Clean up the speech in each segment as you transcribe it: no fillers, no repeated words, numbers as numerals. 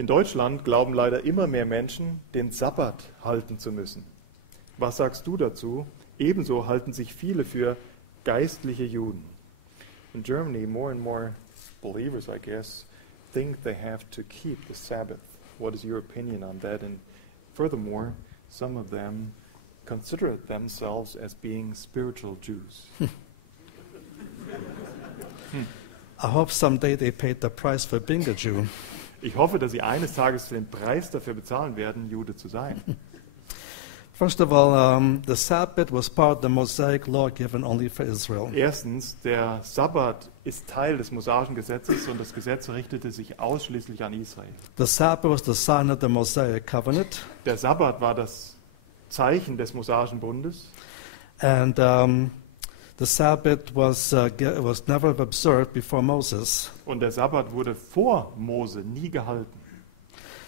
In Deutschland glauben leider immer mehr Menschen, den Sabbat halten zu müssen. Was sagst du dazu? Ebenso halten sich viele für geistliche Juden. In Germany, more and more believers, I guess, think they have to keep the Sabbath. What is your opinion on that? And furthermore, some of them consider themselves as being spiritual Jews. I hope someday they paid the price for being a Jew. Ich hoffe, dass sie eines Tages den Preis dafür bezahlen werden, Jude zu sein. First of all, the Sabbath was part of the Mosaic law given only for Israel. Erstens, der Sabbat ist Teil des mosaischen Gesetzes und das Gesetz richtete sich ausschließlich an Israel. The Sabbath was the sign of the Mosaic covenant, Der Sabbat war das Zeichen des mosaischen Bundes and the Sabbath was never observed before Moses. und der Sabbat wurde vor Mose nie gehalten.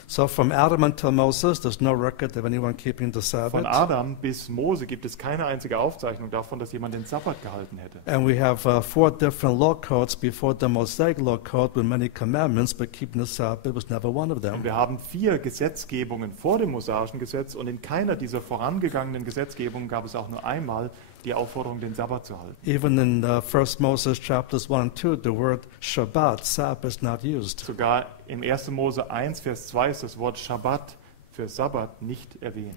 So from Adam until Moses, there's no record of anyone keeping the Von Sabbath. Adam bis Mose gibt es keine einzige Aufzeichnung davon, dass jemand den Sabbat gehalten hätte. And we have 4 different law codes before the Mosaic law code with many commandments, but keeping the Sabbath was never one of Und them. wir haben 4 Gesetzgebungen vor dem mosaischen Gesetz und in keiner dieser vorangegangenen Gesetzgebungen gab es auch nur einmal die Aufforderung, den Sabbat zu halten. Even in 1 Moses chapters 1 and 2, the word Shabbat, Sabbath, is not used. Sogar im 1. Mose 1, Vers 2 ist das Wort Shabbat für Sabbat nicht erwähnt.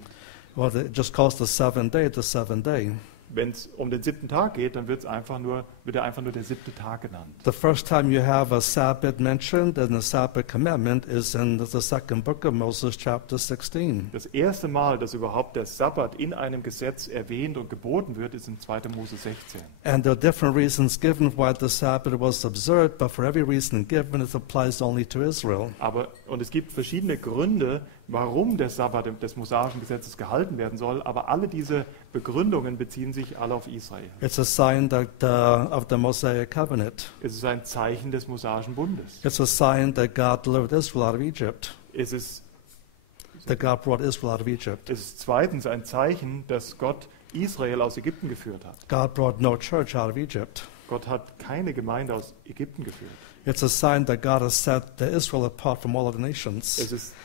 Well, it just calls the seventh day. Wenn es um den 7. Tag geht, dann wird er einfach nur der 7. Tag genannt. The first time you have a Sabbath mentioned in the Sabbath commandment is in the second book of Moses, chapter 16. Das erste Mal, dass überhaupt der Sabbat in einem Gesetz erwähnt und geboten wird, ist in 2. Mose 16. And there are different reasons given why the Sabbath was observed, but for every reason given, it applies only to Israel. Und es gibt verschiedene Gründe, warum der Sabbat des mosaischen Gesetzes gehalten werden soll, aber alle diese Begründungen beziehen sich alle auf Israel. It's a sign of the Mosaic covenant. Es ist ein Zeichen des mosaischen Bundes. It's a sign that God delivered Israel out of Egypt. Es ist That God brought Israel out of Egypt. zweitens ein Zeichen, dass Gott Israel aus Ägypten geführt hat. God brought no church out of Egypt. Gott hat keine Gemeinde aus Ägypten geführt. It's a sign that God has set Israel apart from all other nations. Es ist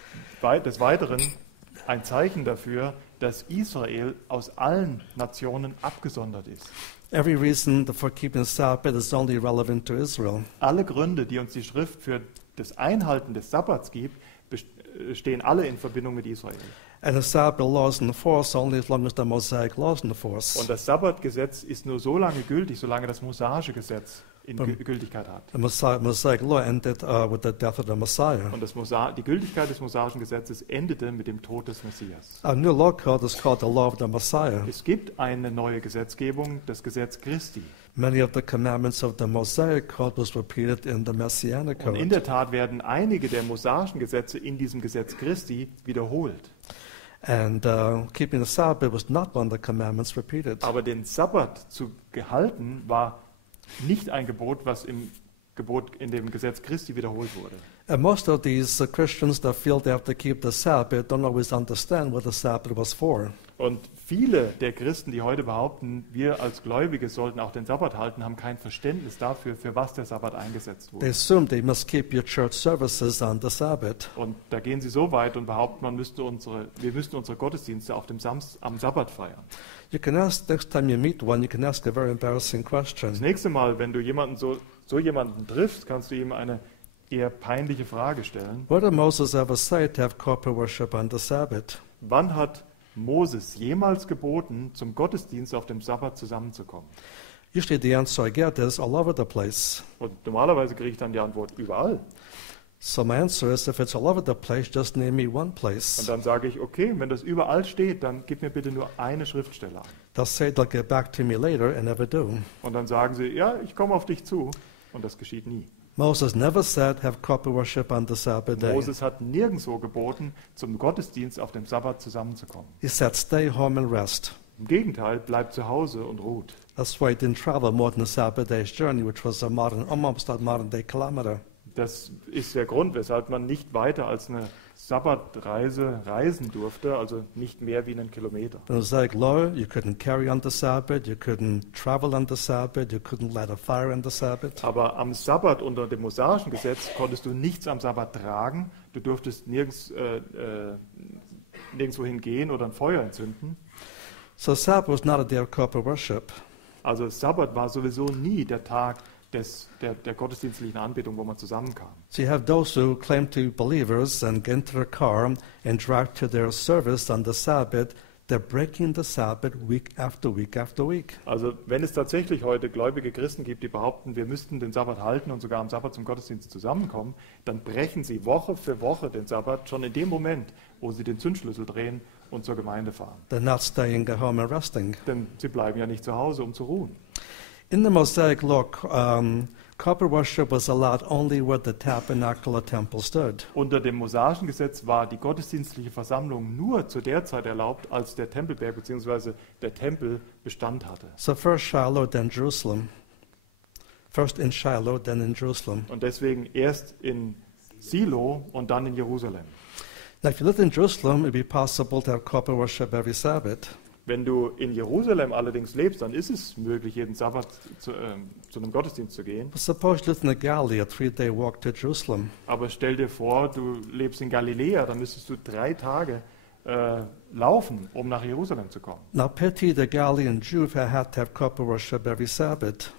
des Weiteren ein Zeichen dafür, dass Israel aus allen Nationen abgesondert ist. Every reason for keeping Sabbath is only relevant to Israel. Alle Gründe, die uns die Schrift für das Einhalten des Sabbats gibt, stehen alle in Verbindung mit Israel. And the Sabbath law is in force only as long as the Mosaic law is in force. Und das Sabbatgesetz ist nur so lange gültig, solange das mosaische Gesetz Gültigkeit hat. The Mosaic law ended with the death of the Messiah. Und die Gültigkeit des mosaischen Gesetzes endete mit dem Tod des Messias. A new law code is called the law of the Messiah. Es gibt eine neue Gesetzgebung, das Gesetz Christi. Many of the commandments of the Mosaic code was repeated in the Messianic Und in code. der Tat werden einige der mosaischen Gesetze in diesem Gesetz Christi wiederholt. And keeping the Sabbath was not one of the commandments repeated. Aber den Sabbat zu gehalten war nicht ein Gebot, was im Gebot in dem Gesetz Christi wiederholt wurde. And most of these Christians that feel they have to keep the Sabbath don't always understand what the Sabbath was for. Und viele der Christen, die heute behaupten, wir als Gläubige sollten auch den Sabbat halten, haben kein Verständnis dafür, für was der Sabbat eingesetzt They wurde. assume they must keep your church services on the Sabbath. Und da gehen sie so weit und behaupten, wir müssten unsere Gottesdienste am Sabbat feiern. You can ask, next time you meet one, you can ask a very embarrassing Das question. nächste Mal, wenn du so jemanden triffst, kannst du ihm eine eher peinliche Frage stellen. What did Moses ever say to have corporate worship on the Sabbath? Wann hat Moses jemals geboten, zum Gottesdienst auf dem Sabbat zusammenzukommen? Usually the answer I get is all over the place. Und normalerweise kriege ich dann die Antwort, überall. So my answer is, if it's all over the place, just name me one Und place. dann sage ich, okay, wenn das überall steht, dann gib mir bitte nur eine Schriftstelle an. They'll say they'll get back to me later and never do. Und dann sagen sie, ja, ich komme auf dich zu. Und das geschieht nie. Moses never said have corporate worship on the Sabbath day. Moses hat nirgendwo geboten, zum Gottesdienst auf dem Sabbat zusammenzukommen. He said stay home and rest. Im Gegenteil, bleibt zu Hause und ruht. That's why he didn't travel more than a Sabbath day's journey, which was almost a modern day kilometer. Das ist der Grund, weshalb man nicht weiter als eine Sabbatreise reisen durfte, also nicht mehr wie einen Kilometer. In the Mosaic law, you couldn't carry on the Sabbath, you couldn't travel on the Sabbath, you couldn't light a fire on the Sabbath. Aber am Sabbat unter dem mosaischen Gesetz konntest du nichts am Sabbat tragen, du durftest nirgendwo hingehen oder ein Feuer entzünden. So Sabbath was not a day of corporate worship. Also Sabbat war sowieso nie der Tag der gottesdienstlichen Anbetung, wo man zusammenkam. So you have those who claim to be believers and get into their car and drive to their service on the Sabbath. They're breaking the Sabbath week after week after week. Also wenn es tatsächlich heute gläubige Christen gibt, die behaupten, wir müssten den Sabbat halten und sogar am Sabbat zum Gottesdienst zusammenkommen, dann brechen sie Woche für Woche den Sabbat schon in dem Moment, wo sie den Zündschlüssel drehen und zur Gemeinde fahren. They're not staying at home and resting. Denn sie bleiben ja nicht zu Hause, um zu ruhen. In the Mosaic law, corporate worship was allowed only where the tabernacle or temple stood. Unter dem mosaischen Gesetz war die gottesdienstliche Versammlung nur zu der Zeit erlaubt, als der Tempelberg bzw. der Tempel Bestand hatte. So first Shiloh, then Jerusalem. First in Shiloh, then in Jerusalem. Und deswegen erst in Silo und dann in Jerusalem. Now, if you lived in Jerusalem, it would be possible to have corporate worship every Sabbath. Wenn du in Jerusalem allerdings lebst, dann ist es möglich, jeden Sabbat zu einem Gottesdienst zu gehen. But suppose you lived in the Galilee, a 3-day walk to Jerusalem. Aber stell dir vor, du lebst in Galiläa, dann müsstest du 3 Tage laufen, um nach Jerusalem zu kommen. Now, pity the Galilean Jew if he had to have corporate worship every Sabbath.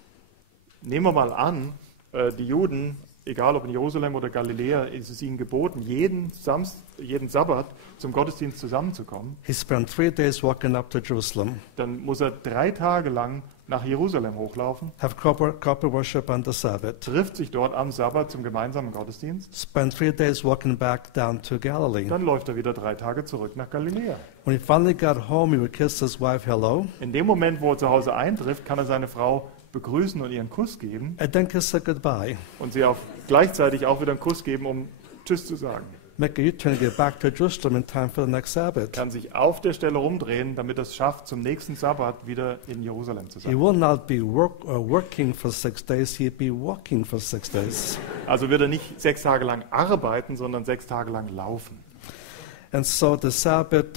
Nehmen wir mal an, die Juden, egal ob in Jerusalem oder Galiläa, ist es ihnen geboten, jeden Sabbat zum Gottesdienst zusammenzukommen. He spent 3 days walking up to Jerusalem, Dann muss er 3 Tage lang nach Jerusalem hochlaufen, have corporate worship on the Sabbath, trifft sich dort am Sabbat zum gemeinsamen Gottesdienst, spend 3 days walking back down to Galilee. dann läuft er wieder 3 Tage zurück nach Galiläa. When he finally got home, he would kiss his wife hello, In dem Moment, wo er zu Hause eintrifft, kann er seine Frau begrüßen und ihr einen Kuss geben and then kiss her goodbye. und sie gleichzeitig auch wieder einen Kuss geben, um Tschüss zu sagen. Make a U-turn to get back to Jerusalem in time for the next Sabbath. Kann sich auf der Stelle rumdrehen, damit er es schafft, zum nächsten Sabbat wieder in Jerusalem zu He sein. will not be working for 6 days, he'd be walking for 6 days. Also wird er nicht 6 Tage lang arbeiten, sondern 6 Tage lang laufen. And so the Sabbath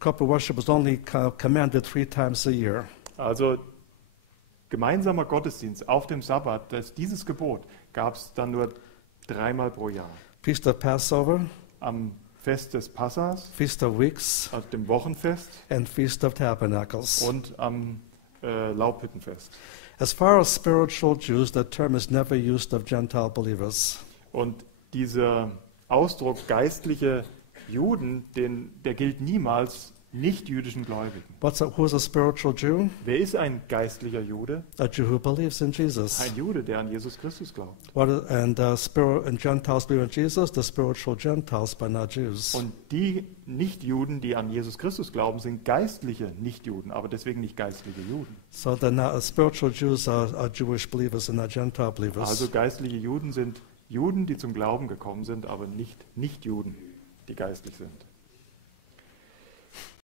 corporate worship was only commanded 3 times a year. Also gemeinsamer Gottesdienst auf dem Sabbat, dieses Gebot gab es dann nur 3-mal pro Jahr. Feast of Passover, Am Fest des Passas, Feast of Weeks, also dem Wochenfest and Feast of Tabernacles. und am Laubhüttenfest. As far as spiritual Jews, the term is never used of Gentile believers. Und dieser Ausdruck geistliche Juden, der gilt niemals nicht-jüdischen Gläubigen. Who's a spiritual Jew? Wer ist ein geistlicher Jude? A Jew who believes in Jesus. Ein Jude, der an Jesus Christus glaubt. And Gentiles believe in Jesus, the spiritual Gentiles, but not Jews. Und die Nichtjuden, die an Jesus Christus glauben, sind geistliche Nichtjuden, aber deswegen nicht geistliche Juden. So they're not, spiritual Jews are Jewish believers and not Gentile believers. Also geistliche Juden sind Juden, die zum Glauben gekommen sind, aber nicht Nichtjuden, die geistlich sind.